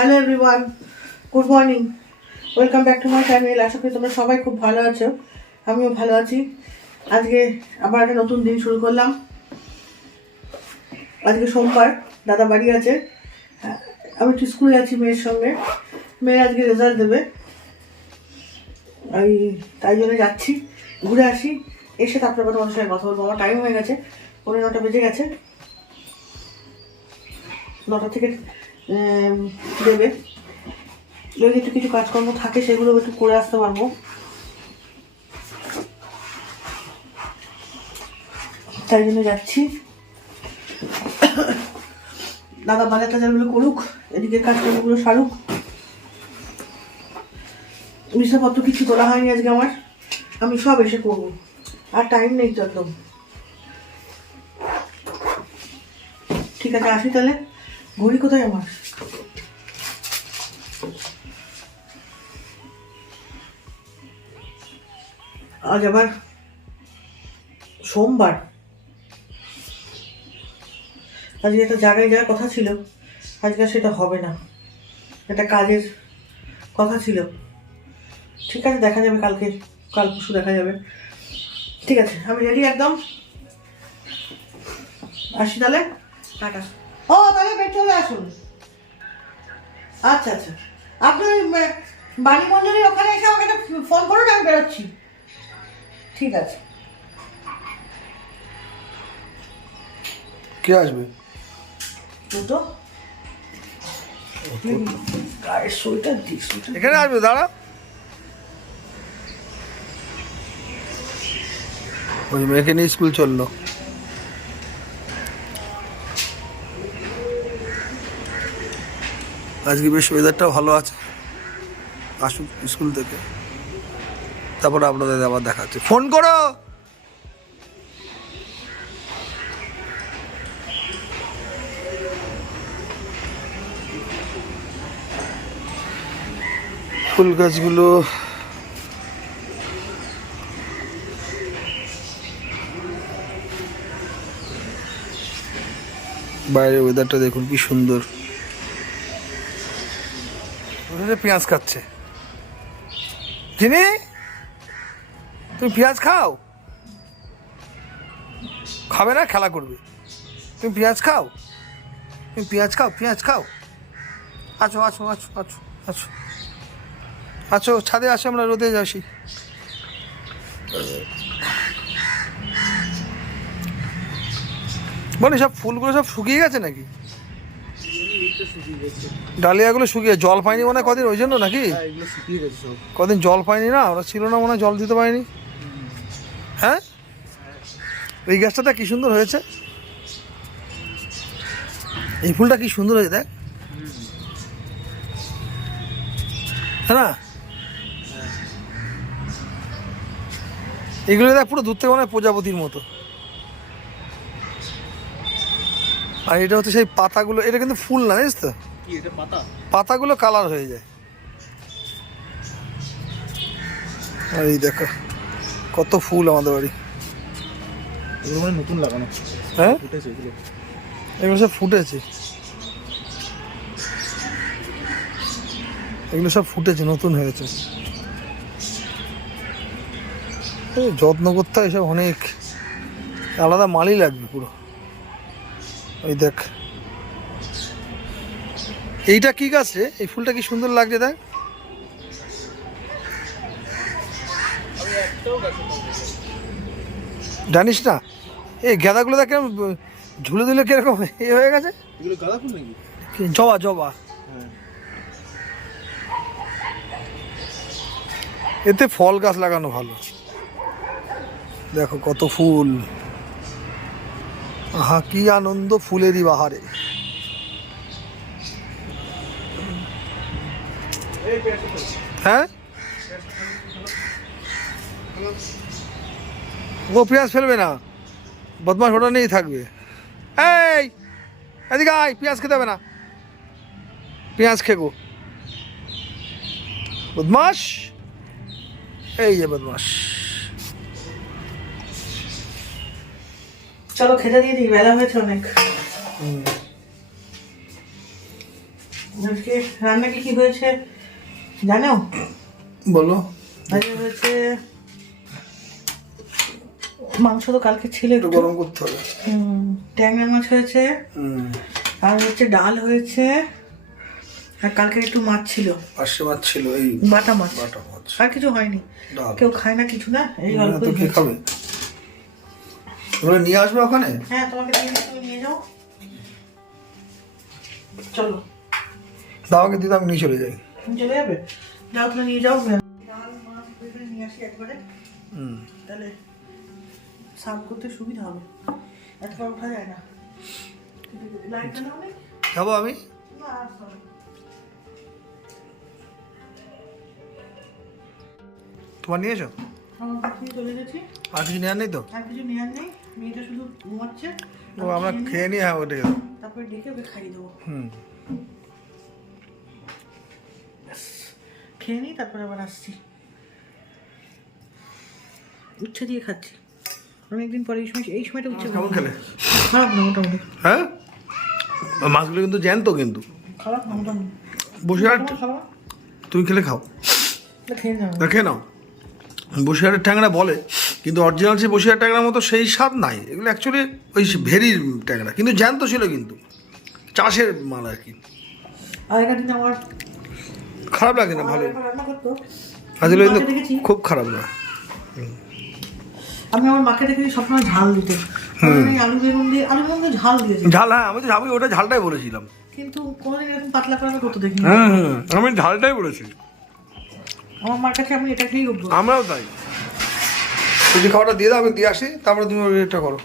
Hello everyone good morning welcome back to my channel আশা করি তোমরা সবাই খুব ভালো আছো। আমিও ভালো আছি। আজকে আবার একটা নতুন দিন শুরু করলাম। আজকে সোমবার, দাদা বাড়ি আছে। আমি একটু স্কুলে আছি মেয়ের সঙ্গে। মেয়ে আজকে রেজাল্ট দেবে। ওই তাই জন্য যাচ্ছি। ঘুরে আসি। এসে তারপরে আবার তোমার সঙ্গে কথা বলব। আমার টাইম হয়ে গেছে। পনেরো নটা বেজে গেছে। নটা থেকে দেবে। যদি একটু কিছু কাজকর্ম থাকে, সেগুলো একটু করে আসতে পারব। তাই জন্য যাচ্ছি। দাদা বাজার টাজারগুলো করুক, এদিকে কাজকর্মগুলো সারুক। বিছাপত্র কিছু তোলা হয়নি আজকে আমার। আমি সব এসে করব। আর টাইম নেই তো একদম। ঠিক আছে, আসি তাহলে। ঘড়ি কোথায় আমার? আজ আবার সোমবার। আজকে একটা জায়গায় যাওয়ার কথা ছিল, আজকে সেটা হবে না। একটা কাজের কথা ছিল। ঠিক আছে, দেখা যাবে কালকে, কাল পরশু দেখা যাবে। ঠিক আছে, আমি রেডি একদম? আসি তাহলে? টাটা। ও তাহলে বের চলে আসুন। আচ্ছা আচ্ছা। আপনি ওই, উম, বাণী ওখানে এসে আমাকে একটা ফোন করুন আমি বেরোচ্ছি। ঠিক আছে। কে আসবে? দুটো গায়ের সোয়েটার সোয়েটার এখানে আসবে দাঁড়া। ওই মেয়েকে নিয়ে স্কুল চলল। আজকে বেশ ওয়েদারটাও ভালো আছে। আসুক স্কুল থেকে। তারপরে আপনাদের আবার দেখাচ্ছে ফোন করো! ফুল গাছগুলো বাইরের ওয়েদারটা দেখুন কি সুন্দর। ওখানে পেঁয়াজ খাচ্ছে। চিনি তুমি পেঁয়াজ খাও? খাবে না, খেলা করবে। তুমি পেঁয়াজ খাও? তুমি পেঁয়াজ খাও পেঁয়াজ খাও। আছো আছো আছো আছো আছো। আছো, ছাদে আসে, আমরা রোদে আসি। বলি, সব ফুলগুলো সব শুকিয়ে গেছে নাকি? ডালিয়াগুলো শুকিয়ে জল পাইনি মনে হয় কদিন ওই জন্য নাকি? সব। কদিন জল পাইনি না? ওরা ছিল না মনে হয় জল দিতে পারিনি। হ্যাঁ? এই গাছটাতে কি সুন্দর হয়েছে। এই ফুলটা কি সুন্দর হয়েছে দেখ। হ্যাঁ না? এগুলো দেখ পুরো দূর থেকে মনে হয় প্রজাপতির মতো। আর এটা হচ্ছে সেই পাতাগুলো এটা কিন্তু ফুল না জানিস তো? পাতা? পাতাগুলো কালার হয়ে যায়। আর এই দেখো কত ফুল আমাদের বাড়ি। মানে নতুন লাগানো। হ্যাঁ? এগুলো। সব ফুটেছে। এগুলো সব ফুটেছে নতুন হয়েছে। যত্ন করতে হয় এসব অনেক। আলাদা মালই লাগবে পুরো। ওই দেখ। এইটা কি গাছ রে? এই ফুলটা কি সুন্দর লাগছে দেখ। জানিস না? এই গাঁদাগুলো দেখ কেমন ঝুলে ধুলে কীরকম এ হয়ে গেছে। জবা জবা। হ্যাঁ। এতে ফল গাছ লাগানো ভালো। দেখো কত ফুল। আহা কি আনন্দ ফুলেরই বাহারে। হ্যাঁ? ও পেঁয়াজ ফেলবে না। বদমাস ওটা নিয়েই থাকবে। এই, এদিকে আয়, পেঁয়াজ খেতে হবে না। পেঁয়াজ খেগো। বদমাস এই যে বদমাস চলো খেতে দিয়ে দিই বেলা হয়েছে অনেক। আজকে রান্না কি কি হয়েছে জানো? বলো। আজকে হয়েছে মাংস তো কালকে ছিল একটু গরম করতে হবে। ট্যাংরা মাছ হয়েছে। আর হচ্ছে ডাল হয়েছে। আর কালকে একটু মাছ ছিল। পার্শে মাছ ছিল এই বাটা মাছ। বাটা মাছ। আর কিছু হয়নি। কেউ খায় না কিছু না? এই অল্প খাবে? তোমরা নিয়ে আসবে ওখানে? হ্যাঁ তোমাকে দিয়ে তুমি নিয়ে যাও। চলো। দাওয়াকে দিতে আমি নিয়ে চলে যাই। তুমি চলে যাবে? যাও তুমি নিয়ে যাও। ভেজে নিয়ে আসি একবারে। হুম। তাহলে সার্ভ করতে সুবিধা হবে। একবার ওঠা যায় না। যাব আমি। তোমার নিয়েছো আমার বাকি চলে গেছি। আর কিছু নেওয়ার নেই তো? আর কিছু নেওয়ার নেই। মেয়েটা শুধু ঘুমাচ্ছে ও আমরা খেয়ে নিই হ্যাঁ তারপরে ডেকে ওকে খাইয়ে দেবো। হুম। খেয়ে নিই তারপরে আবার আসছি। উচ্ছে দিয়ে খাচ্ছি। অনেকদিন পরে এই সময় এই সময়টা উচ্ছে কেমন খেলে? খারাপ না মোটামুটি। হ্যাঁ? মাছগুলো কিন্তু জ্যান্ত কিন্তু। খারাপ না মোটামুটি। বসিরহাট তুমি খেলে খাও। খেয়ে যাব দেখে নাও। বসিরহাটের ঠ্যাংরা বলে। কিন্তু অরিজিনাল সে বসিরহাট ট্যাংরার মতো সেই স্বাদ নাই। এগুলো অ্যাকচুয়ালি ওই ভেরির ট্যাংরা। কিন্তু জ্যান্ত ছিল কিন্তু। চাষের মাল আর কি। খারাপ লাগে না ভালো আসলে কিন্তু খুব খারাপ না। আমি আমার মাকে দেখেছি সবসময় ঝাল দিতে। আলু বেগুন দিয়ে আলু বেগুন দিয়ে ঝাল দিয়েছে। ঝাল হ্যাঁ আমি তো আমি ওটা ঝালটাই বলেছিলাম। কিন্তু কোনোদিন এরকম পাতলা করে করতে দেখিনি। আমি ঝালটাই বলেছি। আমার মার কাছে আমি এটা খেয়েই আমরাও তাই। তুই যে খাবারটা দিয়ে দাও আমি দিয়ে আসি তারপরে তুমি এটা করো।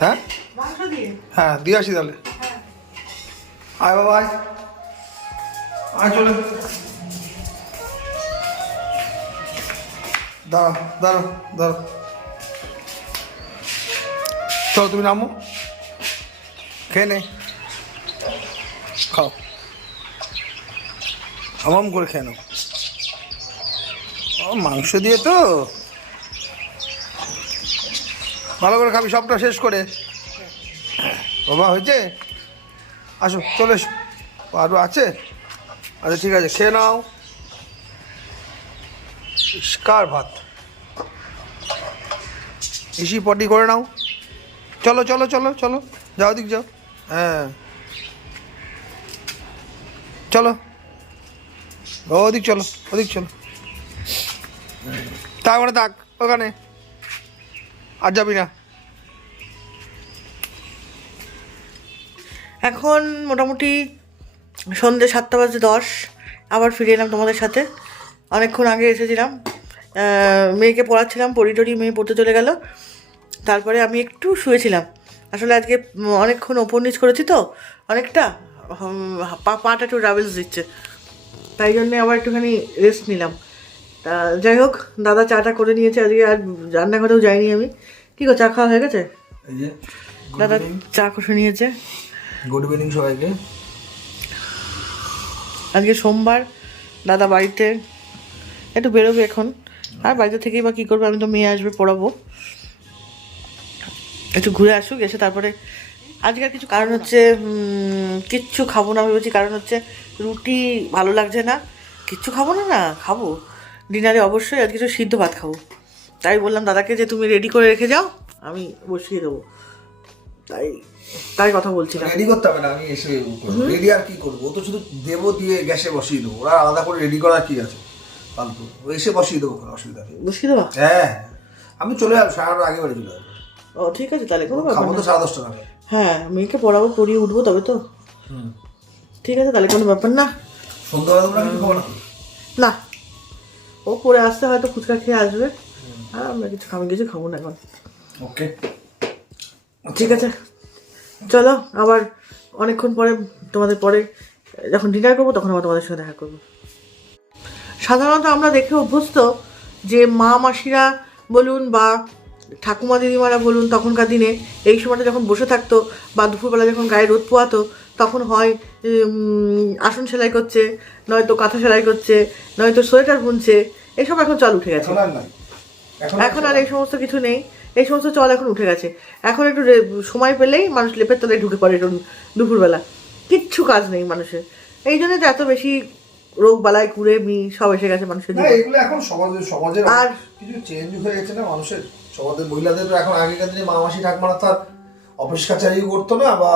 হ্যাঁ? হ্যাঁ দিয়ে আসি তাহলে। আয় বাবা আয়। আয় চলে। দাঁড়া দাঁড়া দাঁড়া চলো তুমি নামো। খেয়ে নে। খাও। আমাম করে খেয়ে নাও। মাংস দিয়ে তো। ভালো করে খাবি, সবটা শেষ করে। বাবা, হয়েছে? আসো, চলে আরও আছে? আচ্ছা ঠিক আছে, খেয়ে নাও। কার ভাত। এসি পটি করে নাও। চলো চলো চলো চলো। যাও দিক যাও। হ্যাঁ। চলো। ওদিক চলো ওদিক চলো। তাক ওখানে তাক ওখানে। আর যাবি না। এখন মোটামুটি সন্ধ্যে সাতটা বাজে দশ, আবার ফিরে এলাম তোমাদের সাথে। অনেকক্ষণ আগে এসেছিলাম। মেয়েকে পড়াচ্ছিলাম, পড়ি টড়ি মেয়ে পড়তে চলে গেল। তারপরে আমি একটু শুয়েছিলাম। আসলে আজকে অনেকক্ষণ ওপর নিচ করেছি তো, অনেকটা পাটা একটু রাবেলস দিচ্ছে। তাই জন্যে আবার একটুখানি রেস্ট নিলাম। তা যাই হোক দাদা চাটা করে নিয়েছে আজকে আর রান্নাঘরেও যাইনি আমি। কী গো চা খাওয়া হয়ে গেছে? দাদা চা করে নিয়েছে। গুড ইভিনিং সবাইকে। আজকে সোমবার দাদা বাড়িতে। একটু বেরোবে এখন। আর বাড়িতে থেকেই বা কী করবে আমি তো মেয়ে আসবে পড়াবো। একটু ঘুরে আসুক এসে তারপরে। আজকের কিছু কারণ হচ্ছে কিচ্ছু খাব না ভেবেছি কারণ হচ্ছে রুটি ভালো লাগছে না। কিচ্ছু খাব না না খাব। ডিনারে অবশ্যই আর কিছু সিদ্ধ ভাত খাব। তাই বললাম দাদাকে যে তুমি রেডি করে রেখে যাও আমি বসিয়ে দেবো। তাই তাই কথা বলছিলাম। রেডি করতে হবে না আমি এসে রেডি আর কি করব? ও তো শুধু দেবো দিয়ে গ্যাসে বসিয়ে দেবো। ওরা আলাদা করে রেডি করার কি আছে? ফালতু। ও এসে বসিয়ে দেবো কোনো অসুবিধা নেই। বসিয়ে দেবো? হ্যাঁ। আমি চলে যাব সাড়ে আগে বাড়ি চলে যাব। ও ঠিক আছে তাহলে খাব না তো সাড়ে দশটার আগে হ্যাঁ মেয়েকে পড়াবো পড়িয়ে উঠবো তবে তো। ঠিক আছে তাহলে কোনো ব্যাপার না। না? না। ও পরে আসতে হয়তো ফুচকা খেয়ে আসবে। আর আমরা কিছু খাব কিছু খাব না এখন। ওকে। ঠিক আছে। চলো আবার অনেকক্ষণ পরে তোমাদের পরে যখন ডিনার করব তখন আবার তোমাদের সাথে দেখা করব। সাধারণত আমরা দেখে অভ্যস্ত যে মা মাসিরা বলুন বা ঠাকুমা দিদিমারা বলুন তখনকার দিনে এই সময়টা যখন বসে থাকতো বা দুপুরবেলা যখন গায়ে রোদ পোয়াতো তখন হয় আসন সেলাই করছে নয়তো কাঁথা সেলাই করছে নয়তো সোয়েটার বুনছে এসব এখন চল উঠে গেছে। এখন আর এই সমস্ত কিছু নেই। এই সমস্ত চল এখন উঠে গেছে। এখন একটু সময় পেলেই মানুষ লেপের তলায় ঢুকে পড়ে দুপুরবেলা। কিচ্ছু কাজ নেই মানুষের। এই জন্য তো এত বেশি রোগ বালায় কুড়ে মি সব এসে গেছে মানুষের এগুলো এখন সমাজের সমাজের আর- কিছু চেঞ্জ হয়ে গেছে না মানুষের? সমাজের মহিলাদের এখন আগেকার দিনে মা মাসি ঠাকমারা তো আর অফিস করতো না বা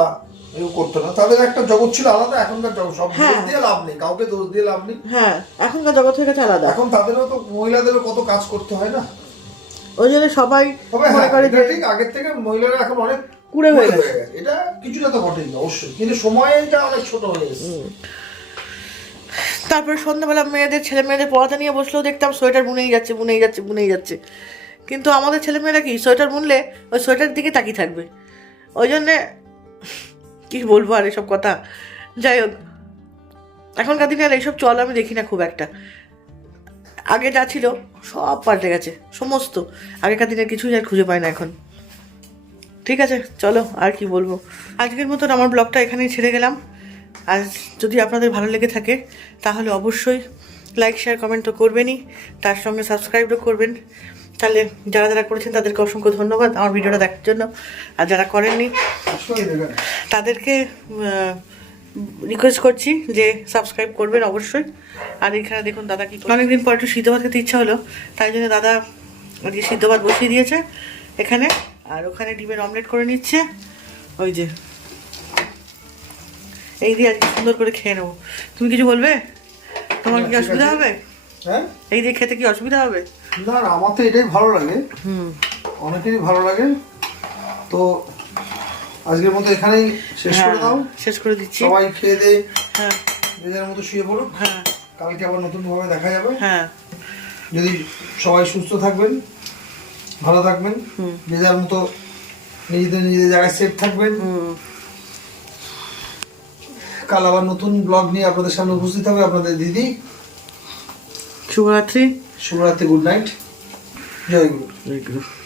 করতো না। তাদের একটা জগৎ ছিল আলাদা এখনকার জগৎ সব দোষ হ্যাঁ। দিয়ে লাভ নেই কাউকে দোষ দিয়ে লাভ নেই। হ্যাঁ এখনকার জগৎ হয়ে গেছে আলাদা। এখন তাদেরও তো মহিলাদেরও কত কাজ করতে হয় না? ওই জন্য সবাই মনে হ্যাঁ করে যে ঠিক আগের থেকে মহিলারা এখন অনেক কুড়ে হয়ে গেছে। এটা কিছুটা তো অবশ্যই। কিন্তু সময়টা অনেক ছোট হয়ে গেছে। তারপরে সন্ধ্যাবেলা মেয়েদের ছেলে মেয়েদের পড়াতে নিয়ে বসলেও দেখতাম সোয়েটার বুনেই যাচ্ছে বুনেই যাচ্ছে বুনেই যাচ্ছে। কিন্তু আমাদের ছেলে মেয়েরা কি সোয়েটার বুনলে ওই সোয়েটার দিকে তাকিয়ে থাকবে। ওই জন্যে কি বলব আর এসব কথা? যাই হোক, এখনকার দিনে আর এইসব চল আমি দেখি না খুব একটা। আগে যা ছিল সব পাল্টে গেছে, সমস্ত। আগেকার দিনের কিছুই আর খুঁজে পাই না এখন। ঠিক আছে, চলো আর কি বলব। আজকের মতন আমার ব্লগটা এখানেই ছেড়ে গেলাম। আর যদি আপনাদের ভালো লেগে থাকে, তাহলে অবশ্যই লাইক শেয়ার কমেন্ট তো করবেনই। তার সঙ্গে সাবস্ক্রাইবও করবেন। তাহলে যারা যারা করেছেন তাদেরকে অসংখ্য ধন্যবাদ আমার ভিডিওটা দেখার জন্য। আর যারা করেননি তাদেরকে রিকোয়েস্ট করছি যে সাবস্ক্রাইব করবেন অবশ্যই। আর এখানে দেখুন দাদা কি। অনেকদিন পর একটু সিদ্ধ ভাত খেতে ইচ্ছা হলো তাই জন্য দাদা আজকে সিদ্ধ ভাত বসিয়ে দিয়েছে এখানে। আর ওখানে ডিমের অমলেট করে নিচ্ছে। ওই যে এই দিয়ে আজকে সুন্দর করে খেয়ে নেব। তুমি কিছু বলবে? তোমার কি অসুবিধা হবে? হ্যাঁ? এই দিয়ে খেতে কি অসুবিধা হবে? না আমার তো এটাই ভালো লাগে। হুম। অনেকেরই ভালো লাগে। তো আজকের মতো এখানেই শেষ করে দাও। হ্যাঁ, শেষ করে দিচ্ছি। সবাই খেয়ে দে হ্যাঁ। যার মতো শুয়ে পড়ো হ্যাঁ। কালকে আবার নতুন ভাবে দেখা যাবে। হ্যাঁ। যদি সবাই সুস্থ থাকবেন ভালো থাকবেন হুম। যে যার মতো নিজেদের নিজেদের জায়গায় সেফ থাকবেন। কাল আবার নতুন ব্লগ নিয়ে আপনাদের সামনে উপস্থিত হবে আপনাদের দিদি। শুভরাত্রি। শুভরাত্রি গুড নাইট জয় গুরু জয় good.